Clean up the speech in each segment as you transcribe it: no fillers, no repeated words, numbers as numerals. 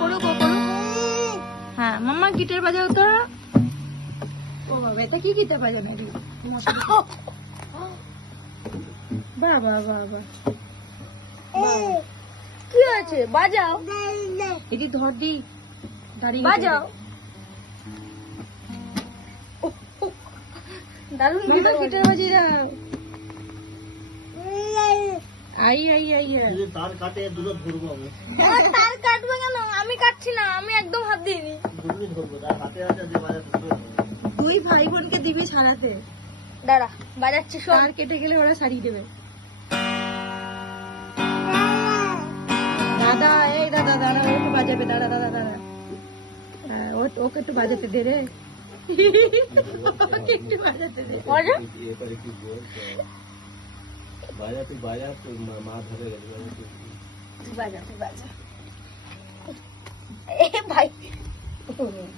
করো গো করো। হ্যাঁ মাম্মা গিটার বাজাও তো। ও বাবা এটা কি গিটার বাজানো রে? বাহ বাহ বাহ বাহ। কি আছে বাজাও। এটি ধর দি দাঁড়িয়ে বাজাও। দারুণ গিটার বাজিয়ে দাও। আই আই আই তার কাটে দুটো ধরবো আমি। তার কাটবে কেন? আমি কাটছি না, আমি একদম হাত দিইনি। দুটোই ধরবো, তার হাতে আছে যে বাজার দুটোই ধরবো। তুই ভাই বোনকে দিবি ছাড়াতে। দাঁড়া বাজাচ্ছি, তার কেটে গেলে ওরা সারিয়ে দেবে। দাদা এই দাদা দাদা ওকে বাজাবে, দাদা দাদা দাদা ওকে একটু বাজাতে দে রে। ওকে একটু বাজাতে দে। বাজা বাজা তুই বাজা, তোর মা ধরে গেছে। বাজা তুই বাজা। এ ভাই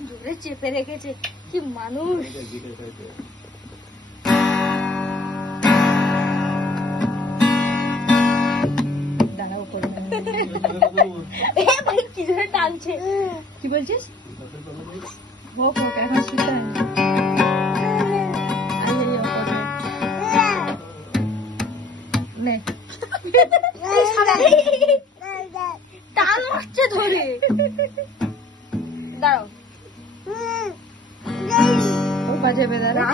জোরে চেপে রেখেছে, কি মানুষ। দাঁড়াও করবে এ ভাই কি ধরে টানছে। কি বলছিস? হোক হোক এখন শুতে টান মারছে ধরে। দাঁড়াও ও বাজাবে, দাঁড়া